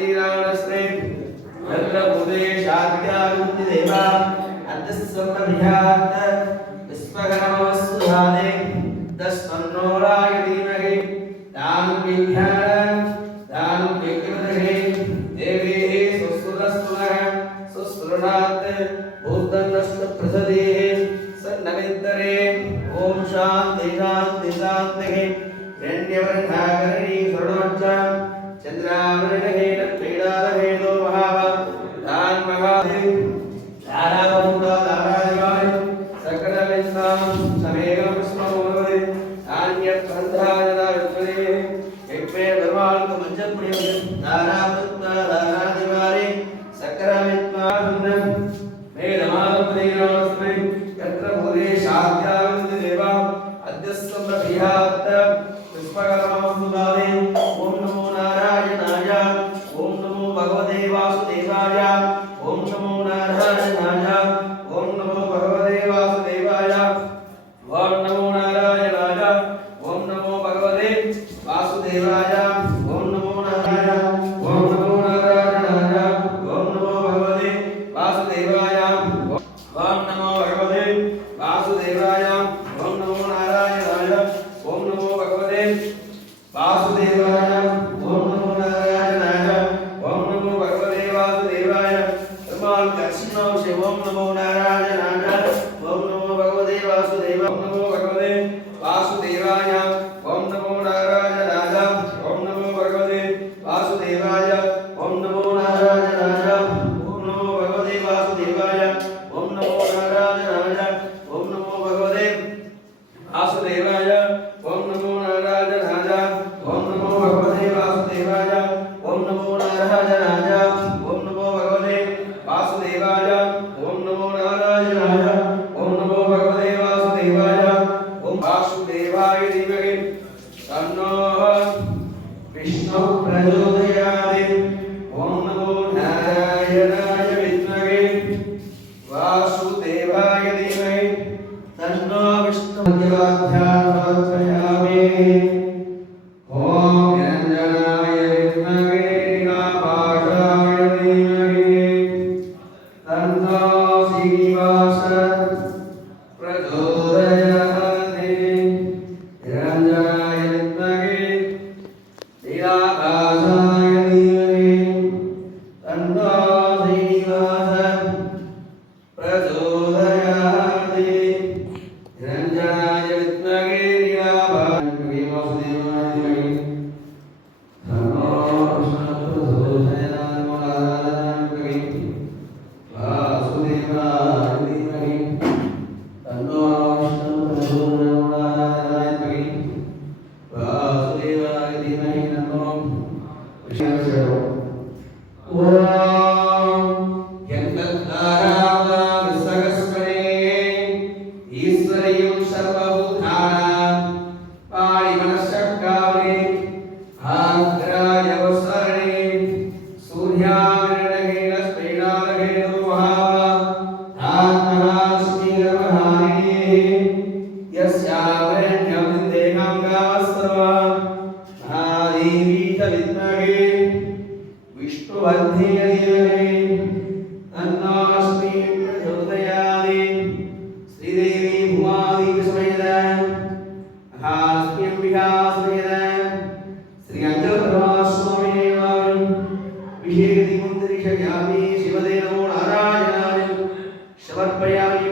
नामोदीराणस्मे रत्रपुदेशाद्यारुन्ति देवा अन्तस्सम्मभियात् विश्वकर्मवस्तुधादे तस्मन्नोराय धीमहि दानं विज्ञानं दानं विज्ञमहे देवी सुस्वरस्तुनः सुस्वरणात् भूतनस्तप्रसदेः सन्नमिन्तरे ओम शांति शांति शांतिः हिरण्यवर्णाकर्णी स्वर्णवज्रं चन्द्रावृणहेन क्रीडारहेतो महाव दान महादेव धारावमुदा धारादिवाय सकलविन्दां समेगं स्मरोमि अन्यत्सन्धायदा विद्महे एकमे भगवान को मंजन प्रिय धारावमुदा धारादिवाय सकलविन्दां मेधमानप्रियस्मै यत्र भूरे शाद्याविन्द देवा अद्यस्सम्रभियात् पुष्पकर्मवस्तुदाने ओम नमो नारायणाय ओम नमो भगवते वासुदेवाय ओम नमो नारायणाय ओम नमो भगवते वासुदेवाय ओम नमो नारायणाय ओम नमो भगवते वासुदेवाय ओम नमो नारायणाय ओम नमो नारायणाय ओम नमो भगवते वासुदेवाय ओम नमो भगवते वासुदेवाय ओम नमो नारायणाय ओम नमो भगवते वासुदेवाय ओम नमो नारायणाय ओम नमो भगवते वासुदेवाय धर्माल कृष्ण ओम नमो नारायणाय ओम नमो भगवते वासुदेवाय ओम नमो भगवते वासुदेवाय ओम नमो नारायणाय ओम नमो भगवते वासुदेवाय ओम नमो नारायणाय ओम नमो भगवते वासुदेवाय ओम नमो नारायणाय ओम नमो भगवते वासुदेवाय ओम नमो नारायणाय ओम नमो भगवते वासुदेवाय ओम नमो नारायणाय ओम नमो भगवते वासुदेवाय ओम नमो नारायणाय ओम नमो भगवते वासुदेवाय ओम वासुदेवाय धीमहि तन्नो विष्णु प्रचोदयात् ओम नमो नारायणाय विद्महे वासुदेवाय धीमहि तन्नो विष्णु प्रचोदयात् ओम निरंजनाय विद्महे नीलाभासाय धीमहि तन्नो श्रीनिवास प्रचोदयात् निरंजनाय विद्महे नीलाभासाय धीमहि तन्नो श्रीनिवास प्रचोदयात् निरंजनाय विद्महे नीलाभासाय वासुदेवाय तन्नो विष्णु प्रचोदयात् वासुदेवाय धीमहि तन्नो विष्णु प्रचोदयात् वासुदेवाय धीमहि तन्नो विष्णु ओम यन्नद्धारावा विसर्गस्मरे ईश्वरीयं सर्वभूतानां पाणिमनश्चक्रावणे आग्राय वसरणे सूर्यावरणेन स्फेनारहेतो महाव आत्मनास्मिरमहारिणे यस्यावरण्यं देहं गावस्सर्वं महादेवी च विद्महे विष्णुवन्धे धीमहि तन्नास्मि प्रचोदयात् श्रीदेवी भुवादेवी समेत महालक्ष्मी समेत श्री अंजलप्रभास्वामी देवाय विशेषति मुंदरिषयामि शिवदे नमो नारायणाय समर्पयामि